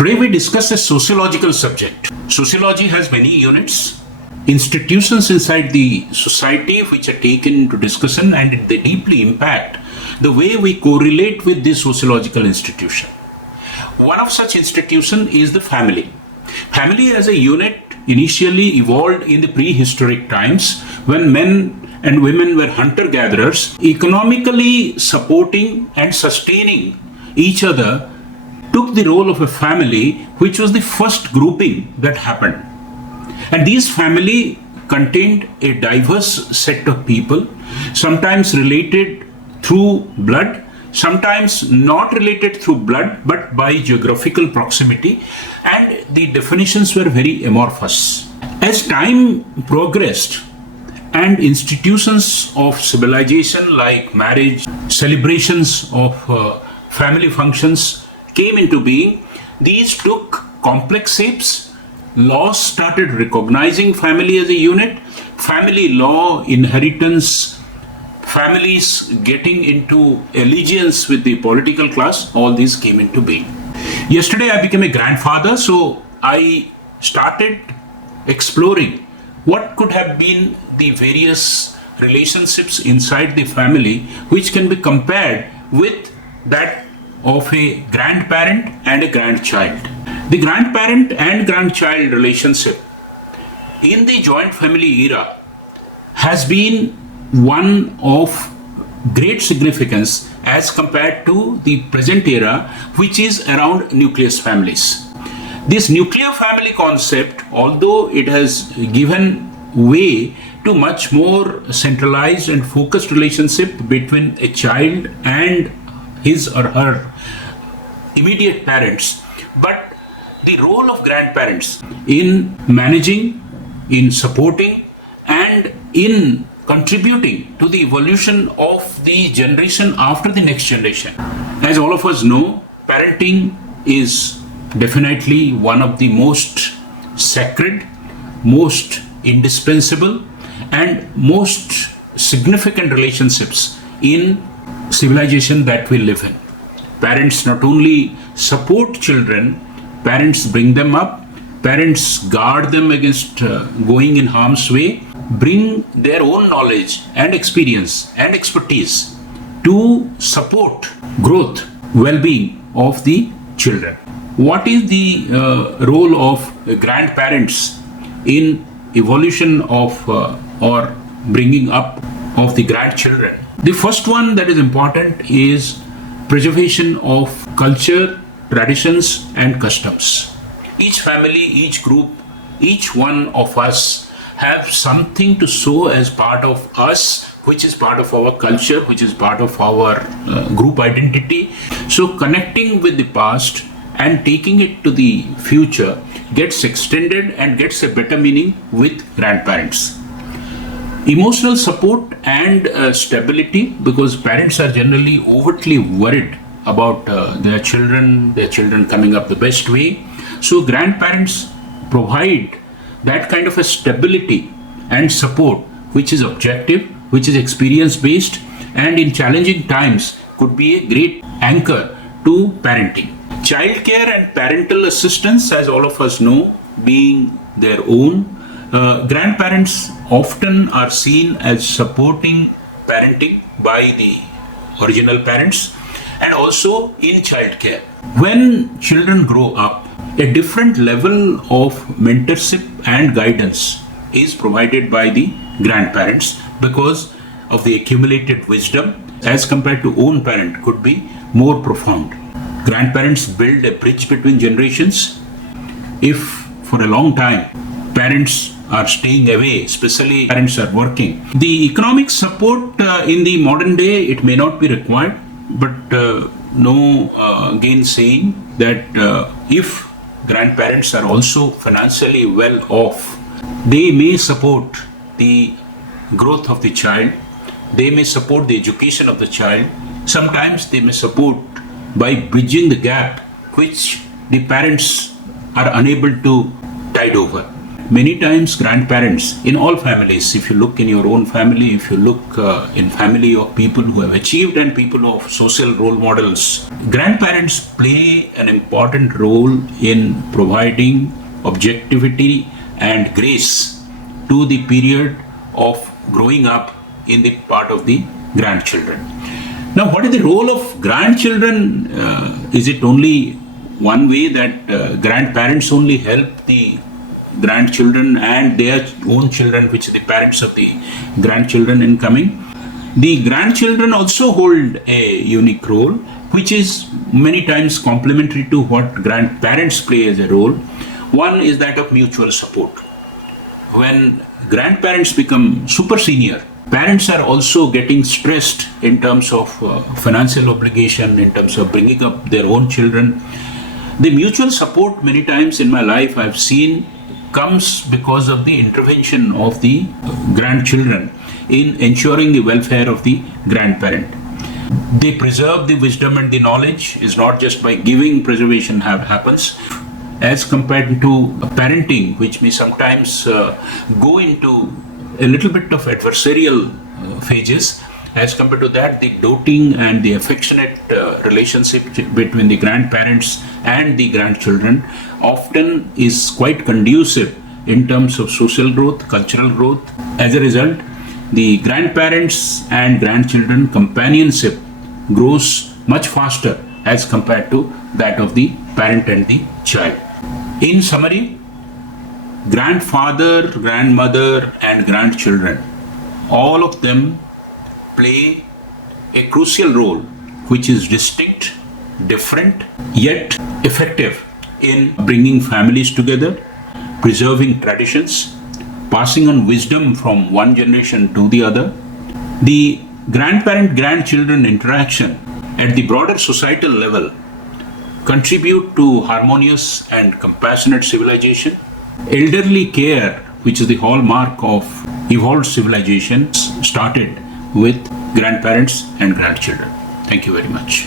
Today we discuss a sociological subject. Sociology has many units, institutions inside the society which are taken into discussion, and they deeply impact the way we correlate with this sociological institution. One of such institution is the family. Family as a unit initially evolved in the prehistoric times when men and women were hunter-gatherers, economically supporting and sustaining each other took the role of a family, which was the first grouping that happened. And these family contained a diverse set of people, sometimes related through blood, sometimes not related through blood but by geographical proximity, and the definitions were very amorphous. As time progressed and institutions of civilization like marriage, celebrations of family functions came into being, these took complex shapes. Laws started recognizing family as a unit, family law, inheritance, families getting into allegiance with the political class, all these came into being. Yesterday I became a grandfather, so I started exploring what could have been the various relationships inside the family which can be compared with that of a grandparent and a grandchild. The grandparent and grandchild relationship in the joint family era has been one of great significance as compared to the present era, which is around nucleus families. This nuclear family concept, although it has given way to much more centralized and focused relationship between a child and his or her immediate parents, but the role of grandparents in managing, in supporting, and in contributing to the evolution of the generation after the next generation. As all of us know, parenting is definitely one of the most sacred, most indispensable, and most significant relationships in civilization that we live in. Parents not only support children, parents bring them up, parents guard them against going in harm's way, bring their own knowledge and experience and expertise to support growth, well-being of the children. What is the role of grandparents in evolution of or bringing up of the grandchildren? The first one that is important is preservation of culture, traditions, and customs. Each family, each group, each one of us have something to show as part of us, which is part of our culture, which is part of our group identity. So connecting with the past and taking it to the future gets extended and gets a better meaning with grandparents. Emotional support and stability, because parents are generally overtly worried about their children coming up the best way. So grandparents provide that kind of a stability and support which is objective, which is experience based, and in challenging times could be a great anchor to parenting. Childcare and parental assistance, as all of us know, being their own, grandparents often are seen as supporting parenting by the original parents, and also in childcare. When children grow up, a different level of mentorship and guidance is provided by the grandparents because of the accumulated wisdom as compared to own parent could be more profound. Grandparents build a bridge between generations. If for a long time parents are staying away, especially parents are working, the economic support in the modern day, it may not be required, but no gainsaying that if grandparents are also financially well off, they may support the growth of the child, they may support the education of the child, sometimes they may support by bridging the gap which the parents are unable to tide over. many times grandparents in all families, if you look in your own family, if you look in family of people who have achieved and people of social role models, grandparents play an important role in providing objectivity and grace to the period of growing up in the part of the grandchildren. Now, what is the role of grandchildren? Is it only one way that grandparents only help the grandchildren and their own children, which are the parents of the grandchildren incoming? The grandchildren also hold a unique role, which is many times complementary to what grandparents play as a role. One is that of mutual support. When grandparents become super senior, parents are also getting stressed in terms of financial obligation, in terms of bringing up their own children. The mutual support, many times in my life I've seen, comes because of the intervention of the grandchildren in ensuring the welfare of the grandparent. They preserve the wisdom and the knowledge. Is not just by giving preservation happens, as compared to parenting, which may sometimes go into a little bit of adversarial phases. As compared to that, the doting and the affectionate relationship between the grandparents and the grandchildren often is quite conducive in terms of social growth, cultural growth. As a result, the grandparents and grandchildren companionship grows much faster as compared to that of the parent and the child. In summary, grandfather, grandmother, and grandchildren, all of them play a crucial role, which is distinct, different, yet effective in bringing families together, preserving traditions, passing on wisdom from one generation to the other. The grandparent-grandchildren interaction at the broader societal level contribute to harmonious and compassionate civilization. Elderly care, which is the hallmark of evolved civilizations, started with grandparents and grandchildren. Thank you very much.